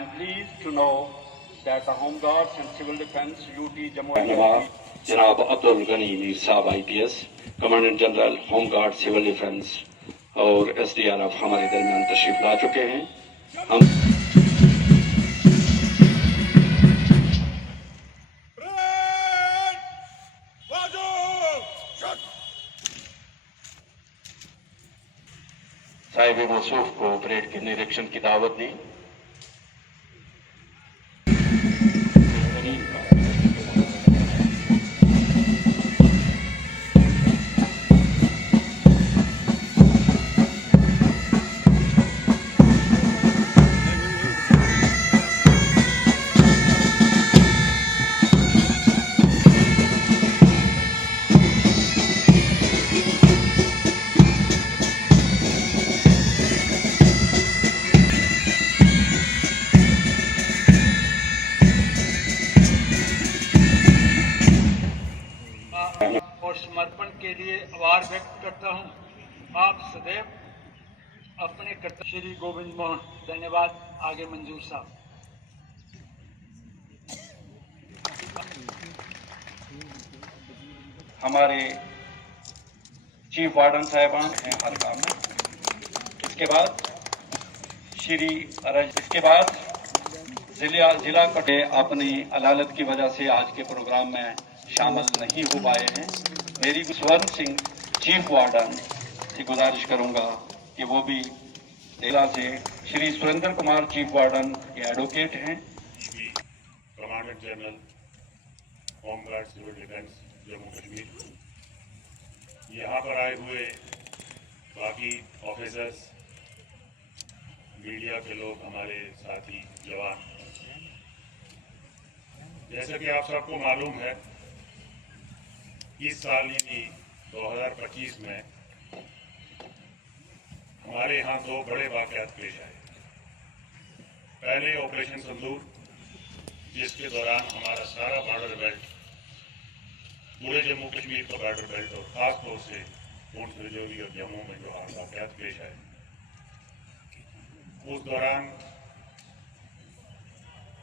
am pleased to know that the Home Guards and Civil Defence UT Jammu and जनाब अब्दुल गनी मीर साहब IPS commandant general home guard civil defence और SDRF हमारे दरमियान तशरीफ ला चुके हैं। हम साहिब मौसूफ को परेड के निरीक्षण की दावत दी। और समर्पण के लिए आभार व्यक्त करता हूं। आप सदैव अपने कर्तव्य। श्री गोविंद मोहन। धन्यवाद। आगे मंजूर साहब। हमारे चीफ वार्डन साहिबान हैं हर काम में। इसके बाद जिला कटे अपनी अदालत की वजह से आज के प्रोग्राम में शामिल नहीं हो पाए हैं। मेरी स्वर्ण सिंह चीफ वार्डन से गुजारिश करूंगा कि वो भी जिला से श्री सुरेंद्र कुमार चीफ वार्डन के एडवोकेट हैं। Commandant general home guard civil defence Jammu Kashmir, यहाँ पर आए हुए बाकी ऑफिसर्स, मीडिया के लोग, हमारे साथी जवान, जैसा कि आप सबको मालूम है इस साल यानी 2025 में हमारे यहाँ दो बड़े वाक़यात पेश आए। पहले ऑपरेशन संदूर, जिसके दौरान हमारा सारा बॉर्डर बेल्ट, पूरे जम्मू कश्मीर का बॉर्डर बेल्ट और खास तौर से पूंछ राजौरी और जम्मू में जो वाक़यात पेश आए, उस दौरान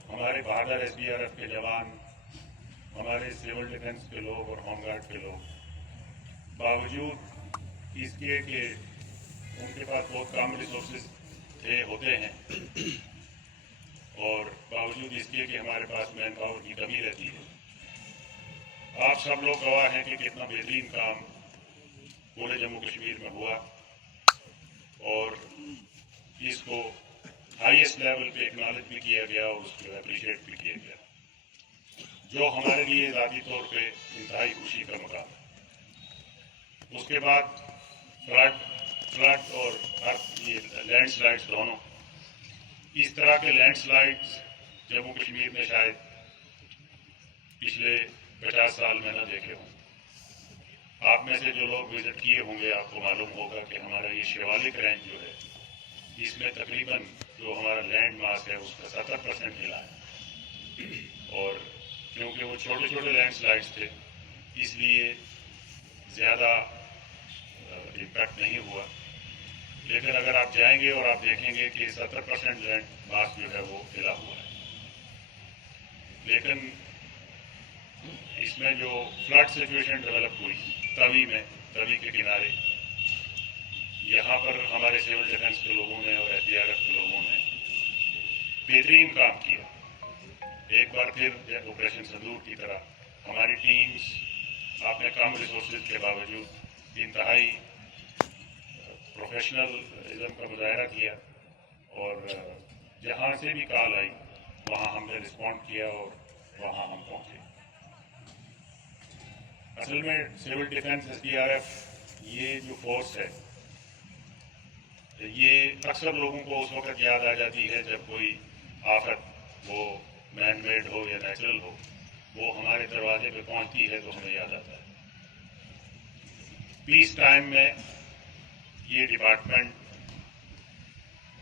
हमारे बहादुर SDRF के जवान, हमारे सिविल डिफेंस के लोग और होम गार्ड के लोग, बावजूद इसके कि उनके पास बहुत कम रिसोर्सेज होते हैं और बावजूद इसके कि हमारे पास मैन पावर की कमी रहती है, आप सब लोग गवाह हैं कि कितना बेहतरीन काम पूरे जम्मू कश्मीर में हुआ और इसको हाईएस्ट लेवल पे एक्नॉलेज भी किया गया और उसको अप्रिशिएट भी किया गया, जो हमारे लिए ज़ाती तौर पे इंतहाई खुशी का मकाम है। उसके बाद फ्लड और ये लैंडस्लाइड्स दोनों, इस तरह के लैंडस्लाइड्स जम्मू कश्मीर में शायद पिछले 50 साल में न देखे हों। आप में से जो लोग विजिट किए होंगे आपको मालूम होगा कि हमारा ये शिवालिक रेंज जो है, इसमें तकरीबन जो हमारा लैंड मास है उसका 70% हिला है और क्योंकि वो छोटे छोटे लैंडस्लाइड्स थे इसलिए ज़्यादा इम्पैक्ट नहीं हुआ। लेकिन अगर आप जाएंगे और आप देखेंगे कि 70% लैंड मास जो है वो हिला हुआ है। लेकिन इसमें जो फ्लड सिचुएशन डेवलप हुई तवी के किनारे, यहाँ पर हमारे सिविल डिफेंस के लोगों ने और SDRF के लोगों ने बेहतरीन काम किया। एक बार फिर ऑपरेशन संदूर की तरह हमारी टीम्स आपने कम रिसोर्सेज के बावजूद इंतहाई प्रोफेशनलिज्म का मुजाहरा किया और जहाँ से भी कॉल आई वहाँ हमने रिस्पॉन्ड किया और वहाँ हम पहुँचे। असल में सिविल डिफेंस SDRF ये जो फोर्स है, ये अक्सर लोगों को उस वक्त याद आ जाती है जब कोई आफत, वो मैन मेड हो या नेचुरल हो, वो हमारे दरवाजे पे पहुंचती है तो हमें याद आता है। पीस टाइम में ये डिपार्टमेंट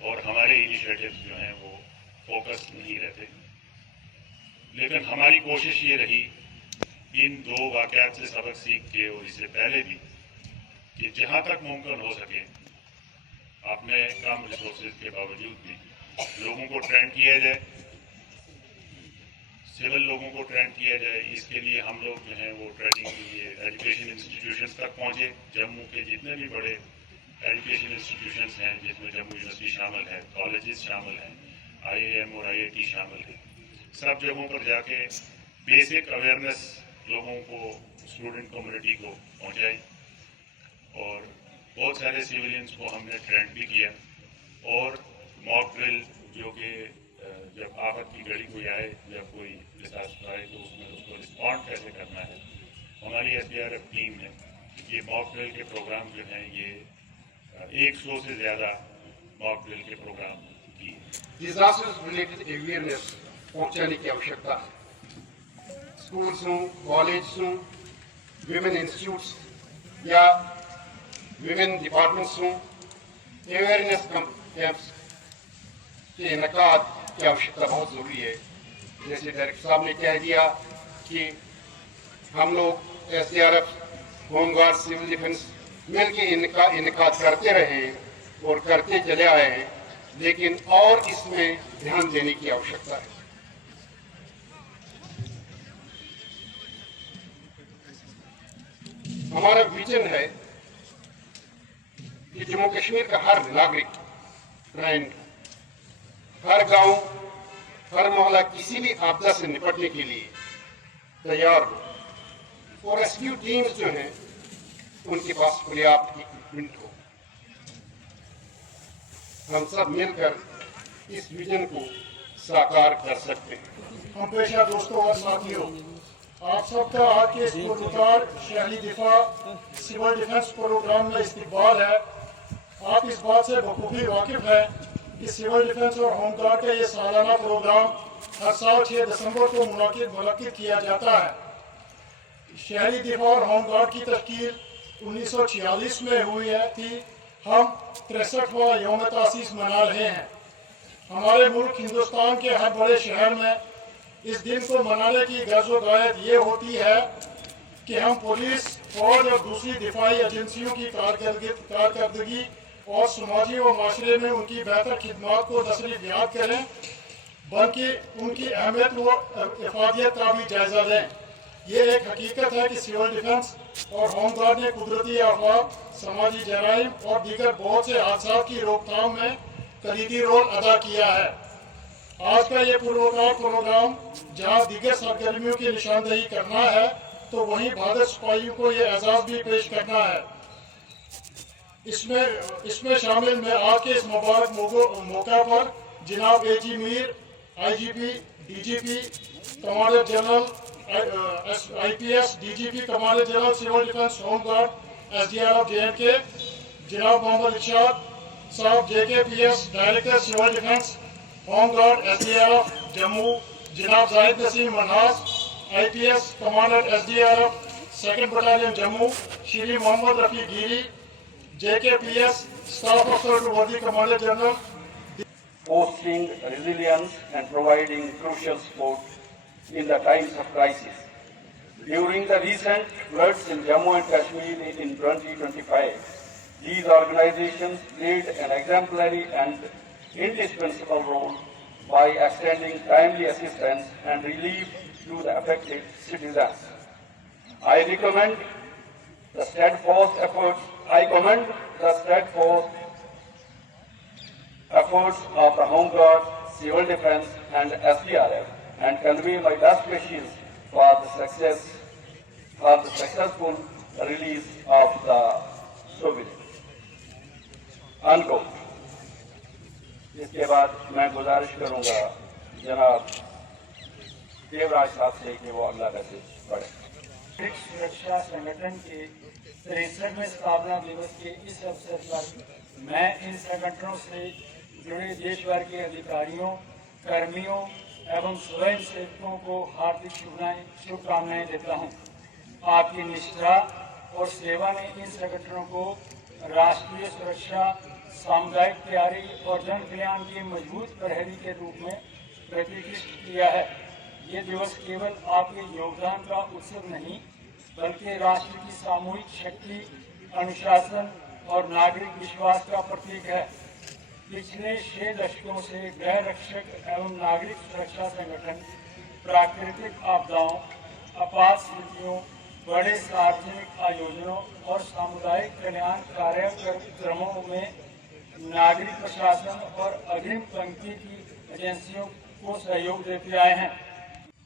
और हमारे इनिशिएटिव्स जो हैं वो फोकस नहीं रहते, लेकिन हमारी कोशिश ये रही इन दो वाक़यात से सबक सीख के और इससे पहले भी कि जहाँ तक मुमकिन हो सके अपने कम रिसोर्सेज के बावजूद भी लोगों को ट्रेन किया जाए, सिविल लोगों को ट्रेन किया जाए। इसके लिए हम लोग जो हैं वो ट्रेनिंग के लिए एजुकेशन इंस्टीट्यूशंस तक पहुँचे। जम्मू के जितने भी बड़े एजुकेशन इंस्टीट्यूशंस हैं, जिसमें जम्मू यूनिवर्सिटी शामिल है, कॉलेजेस शामिल हैं, IIM और IIT शामिल है, सब जगहों पर जाके बेसिक अवेयरनेस लोगों को, स्टूडेंट कम्युनिटी को पहुँचाई। और बहुत सारे सिविलियंस को हमने ट्रेन भी किया। और मॉक ड्रिल, जो कि जब आफत की घड़ी कोई आए, जब कोई डिजास्टर आए, तो उसमें उसको रिस्पॉन्ड कैसे करना है, हमारी SDRF टीम ने ये मॉक ड्रिल के प्रोग्राम जो हैं, ये 100 से ज़्यादा मॉक ड्रिल के प्रोग्राम किए। डिजास्टर्स रिलेटेड अवेयरनेस पहुंचाने की आवश्यकता है। स्कूल्स हों, कॉलेज हों, विमेन इंस्टीट्यूट्स या विमेन डिपार्टमेंट्स हों, अवेयरनेस कैंप्स के इनकाद की आवश्यकता बहुत ज़रूरी है। जैसे डायरेक्टर साहब ने कह दिया कि हम लोग SDRF, होमगार्ड, सिविल डिफेंस मिल के इनकाद करते रहे हैं और करते चले आए हैं, लेकिन और इसमें ध्यान देने की आवश्यकता है। हमारा विजन है कि जम्मू कश्मीर का हर नागरिक, फ्रेंड, हर गांव, हर मोहल्ला किसी भी आपदा से निपटने के लिए तैयार हो और रेस्क्यू टीम्स जो हैं उनके पास पर्याप्त इक्विपमेंट हो। हम सब मिलकर इस विजन को साकार कर सकते हैं। हम पेशा दोस्तों और साथियों, आप सबका आज के इस पुरस्कार शहरी दिफा सिविल डिफेंस प्रोग्राम में इस्तकबाल है। आप इस बात से बखूबी वाकिफ है कि सिविल डिफेंस और होमगार्ड का ये सालाना प्रोग्राम हर साल 6 दिसंबर को मुनक़िद किया जाता है। शहरी दिफा और होमगार्ड की तश्कील 1946 में हुई थी। हम 63वां यौम तासीस मना रहे हैं। हमारे मुल्क हिंदुस्तान के हर बड़े शहर में इस दिन को मनाने की गर्ज़ो गायत ये होती है कि हम पुलिस, फौज और दूसरी दिफाई एजेंसियों की कारकर्दगी और समाजी व माशरे में उनकी बेहतर खिदमत को न सिर्फ याद करें, बल्कि उनकी अहमियत व इफादियत का भी जायजा लें। ये एक हकीकत है कि सिविल डिफेंस और होमगार्ड ने कुदरती आफात, समाजी जराइम और दीगर बहुत से हादसा की रोकथाम में कलीदी रोल अदा किया है। आज का ये प्रोग्राम जहाँ दीगर सरगर्मियों की निशानदेही करना है, तो वहीं बहादुर सिपाहियों को ये एजाज भी पेश करना है। इसमें शामिल मैं आज के इस मुबारक मौका पर जनाब AG Mir, IGP, DGP, commander general IPS, DGP, commander general civil defence, home guard, SDRF JNK, जनाब मोहम्मद इरशाद साहब JKPS, director civil defence, home guard, SDRF Jammu, जनाब Zahid Naseem Manhas, IPS, commander SDRF 2nd battalion Jammu, Shri Mohammad Rafi Giri, JKPS, staff officer to वर्दी commander general, fostering resilience and providing crucial support in the times of crisis. During the recent floods in Jammu and Kashmir in 2025, these organizations played an exemplary and indispensable role by extending timely assistance and relief to the affected citizens. I commend the steadfast efforts of the Home Guard, Civil Defense and SDRF and convey my best wishes for the successful release of the civilians. Unquote. इसके बाद मैं गुजारिश करूंगा जनाब देवराज साहब से कि वो अगला मैसेज पढ़े। सुरक्षा संगठन के 63वें स्थापना दिवस के इस अवसर पर मैं इन संगठनों से जुड़े देश भर के अधिकारियों, कर्मियों एवं स्वयं सेवकों को हार्दिक शुभकामनाएं देता हूं। आपकी निष्ठा और सेवा ने इन संगठनों को राष्ट्रीय सुरक्षा, सामुदायिक तैयारी और जन कल्याण के मजबूत प्रहरी के रूप में प्रतिष्ठित किया है। ये दिवस केवल आपके योगदान का उत्सव नहीं, बल्कि राष्ट्र की सामूहिक शक्ति, अनुशासन और नागरिक विश्वास का प्रतीक है। पिछले 6 दशकों से गृह रक्षक एवं नागरिक सुरक्षा संगठन प्राकृतिक आपदाओं, आपात स्थितियों, बड़े सार्वजनिक आयोजनों और सामुदायिक कल्याण कार्यक्रमों में नागरिक प्रशासन और अग्रिम पंक्ति की एजेंसियों को सहयोग देते आए हैं।